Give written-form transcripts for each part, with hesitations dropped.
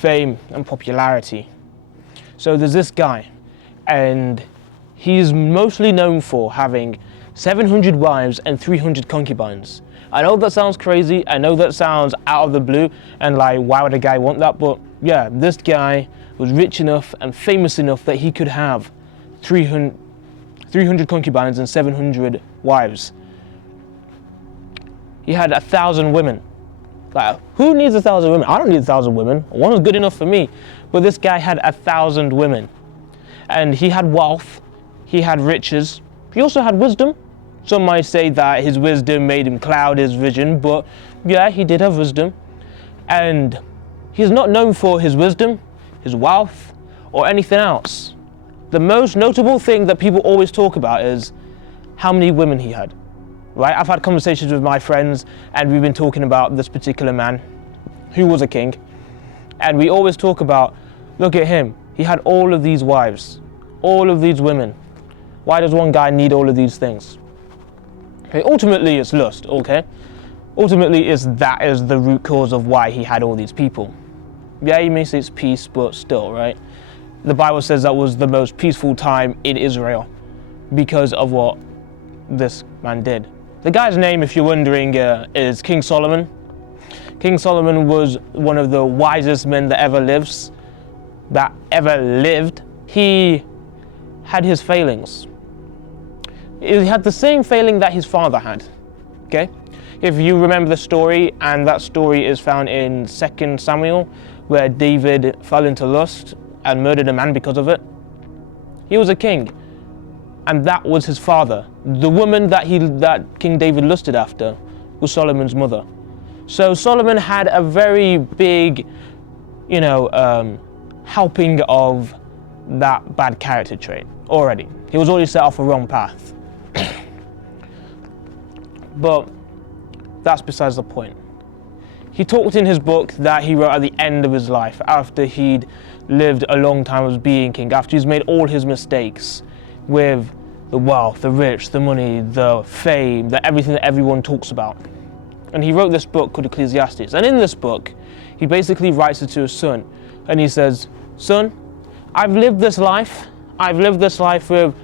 fame, and popularity. So there's this guy, and he's mostly known for having 700 wives and 300 concubines. I know that sounds crazy, I know that sounds out of the blue, and like, why would a guy want that? But yeah, this guy was rich enough and famous enough that he could have 300 concubines and 700 wives. He had 1,000 women. Like, who needs 1,000 women? I don't need 1,000 women. One was good enough for me. But this guy had 1,000 women. And he had wealth, he had riches, he also had wisdom. Some might say that his wisdom made him cloud his vision, but yeah, he did have wisdom. And he's not known for his wisdom, his wealth, or anything else. The most notable thing that people always talk about is how many women he had, right? I've had conversations with my friends, and we've been talking about this particular man who was a king. And we always talk about, look at him, he had all of these wives, all of these women. Why does one guy need all of these things? Okay, ultimately it's lust, okay? Ultimately that is the root cause of why he had all these people. Yeah, you may say it's peace, but still, right? The Bible says that was the most peaceful time in Israel because of what this man did. The guy's name, if you're wondering, is King Solomon. King Solomon was one of the wisest men that ever lived. He had his failings. He had the same failing that his father had, okay? If you remember the story, and that story is found in 2 Samuel, where David fell into lust and murdered a man because of it. He was a king, and that was his father. The woman that King David lusted after was Solomon's mother. So Solomon had a very big, helping of that bad character trait already. He was already set off a wrong path. But that's besides the point. He talked in his book that he wrote at the end of his life, after he'd lived a long time as being king, after he's made all his mistakes with the wealth, the rich, the money, the fame, everything that everyone talks about. And he wrote this book called Ecclesiastes. And in this book, he basically writes it to his son. And he says, son, I've lived this life with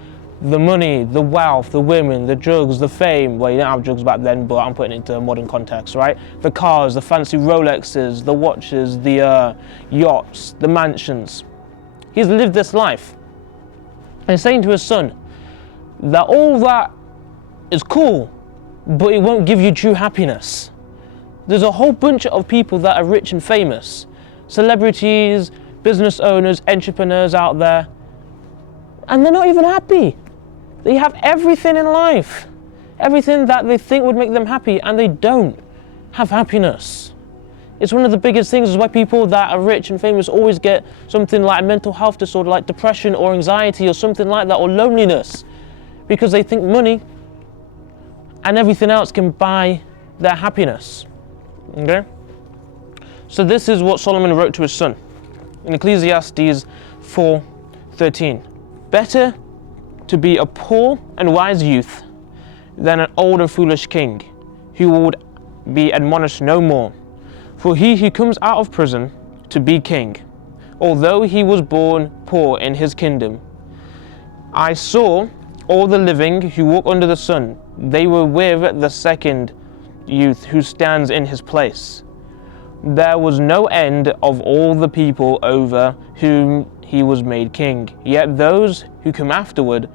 the money, the wealth, the women, the drugs, the fame. Well, you didn't have drugs back then, but I'm putting it into modern context, right? The cars, the fancy Rolexes, the watches, the yachts, the mansions. He's lived this life. And he's saying to his son that all that is cool, but it won't give you true happiness. There's a whole bunch of people that are rich and famous, celebrities, business owners, entrepreneurs out there, and they're not even happy. They have everything in life, everything that they think would make them happy, and they don't have happiness. It's one of the biggest things is why people that are rich and famous always get something like a mental health disorder like depression or anxiety or something like that, or loneliness, because they think money and everything else can buy their happiness. Okay? So this is what Solomon wrote to his son in Ecclesiastes 4:13. Better to be a poor and wise youth than an old and foolish king who would be admonished no more. For he who comes out of prison to be king, although he was born poor in his kingdom, I saw all the living who walk under the sun, they were with the second youth who stands in his place. There was no end of all the people over whom he was made king. Yet those who come afterward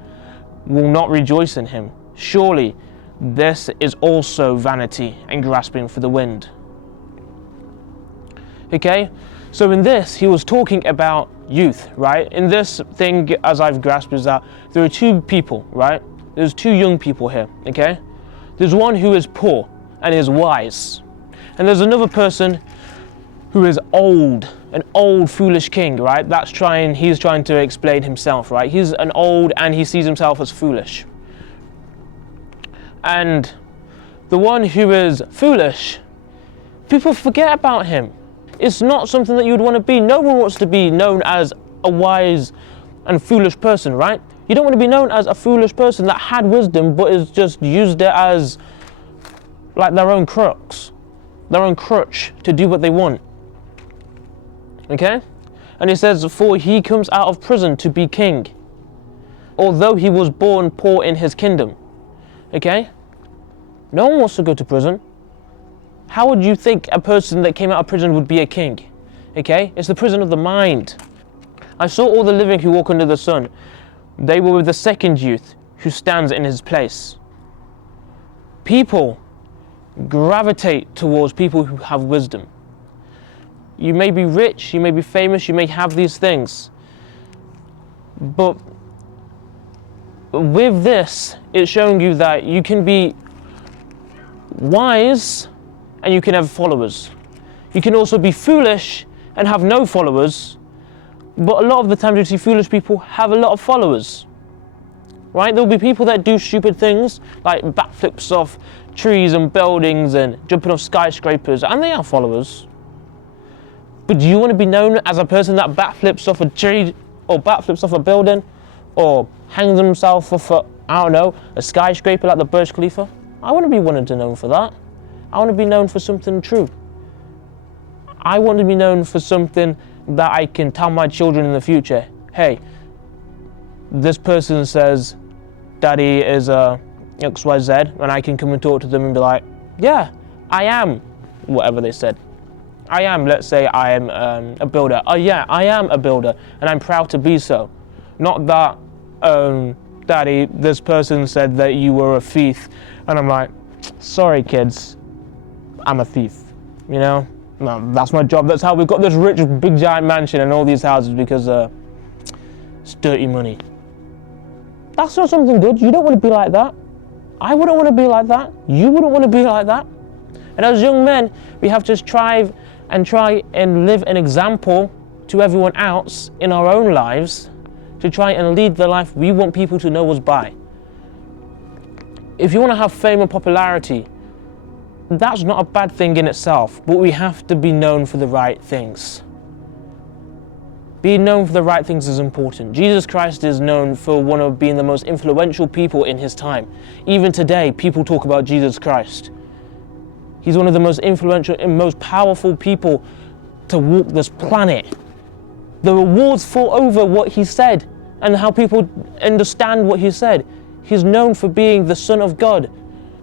will not rejoice in him. Surely this is also vanity and grasping for the wind. Okay, so in this he was talking about youth, right? In this thing, as I've grasped, is that there are two people, right? There's two young people here, okay? There's one who is poor and is wise. And there's another person who is old, an old foolish king, right? He's trying to explain himself, right? He's an old and he sees himself as foolish. And the one who is foolish, people forget about him. It's not something that you would want to be. No one wants to be known as a wise and foolish person, right? You don't want to be known as a foolish person that had wisdom but is just used it as like their own crutch to do what they want. Okay? And he says, for he comes out of prison to be king, although he was born poor in his kingdom. Okay? No one wants to go to prison. How would you think a person that came out of prison would be a king? Okay? It's the prison of the mind. I saw all the living who walk under the sun. They were with the second youth who stands in his place. People gravitate towards people who have wisdom. You may be rich, you may be famous, you may have these things. But with this, it's showing you that you can be wise and you can have followers. You can also be foolish and have no followers. But a lot of the times you see foolish people have a lot of followers. Right? There'll be people that do stupid things, like backflips off trees and buildings and jumping off skyscrapers, and they have followers. But do you want to be known as a person that backflips off a tree, or backflips off a building, or hangs himself off a skyscraper like the Burj Khalifa? I want to be wanted to known for that. I want to be known for something true. I want to be known for something that I can tell my children in the future. Hey, this person says Daddy is XYZ, and I can come and talk to them and be like, yeah, I am whatever they said. I am, let's say I am a builder. Oh yeah, I am a builder, and I'm proud to be so. Not that, Daddy, this person said that you were a thief, and I'm like, sorry kids, I'm a thief, you know? No, that's my job. That's how we've got this rich, big, giant mansion and all these houses, because it's dirty money. That's not something good. You don't want to be like that. I wouldn't want to be like that. You wouldn't want to be like that. And as young men, we have to try and live an example to everyone else in our own lives, to try and lead the life we want people to know us by. If you want to have fame and popularity, that's not a bad thing in itself, but we have to be known for the right things. Being known for the right things is important. Jesus Christ is known for one of being the most influential people in his time. Even today, people talk about Jesus Christ. He's one of the most influential and most powerful people to walk this planet. The rewards fall over what he said and how people understand what he said. He's known for being the Son of God,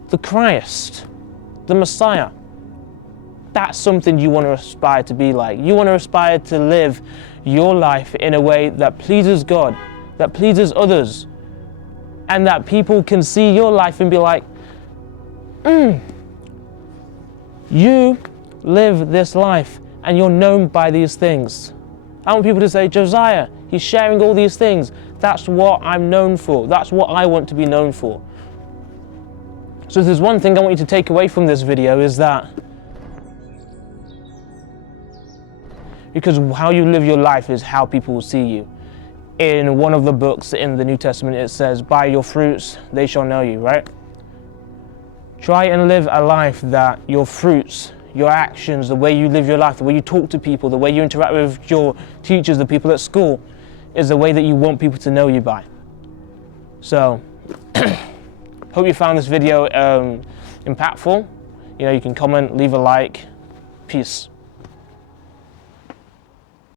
the Christ, the Messiah. That's something you want to aspire to be like. You want to aspire to live your life in a way that pleases God, that pleases others, and that people can see your life and be like, you live this life and you're known by these things. I want people to say, Josiah, he's sharing all these things. That's what I'm known for. That's what I want to be known for. So if there's one thing I want you to take away from this video, is that because how you live your life is how people will see you. In one of the books in the New Testament, it says, by your fruits they shall know you, right? Try and live a life that your fruits, your actions, the way you live your life, the way you talk to people, the way you interact with your teachers, the people at school, is the way that you want people to know you by. So, hope you found this video impactful. You know, you can comment, leave a like. Peace.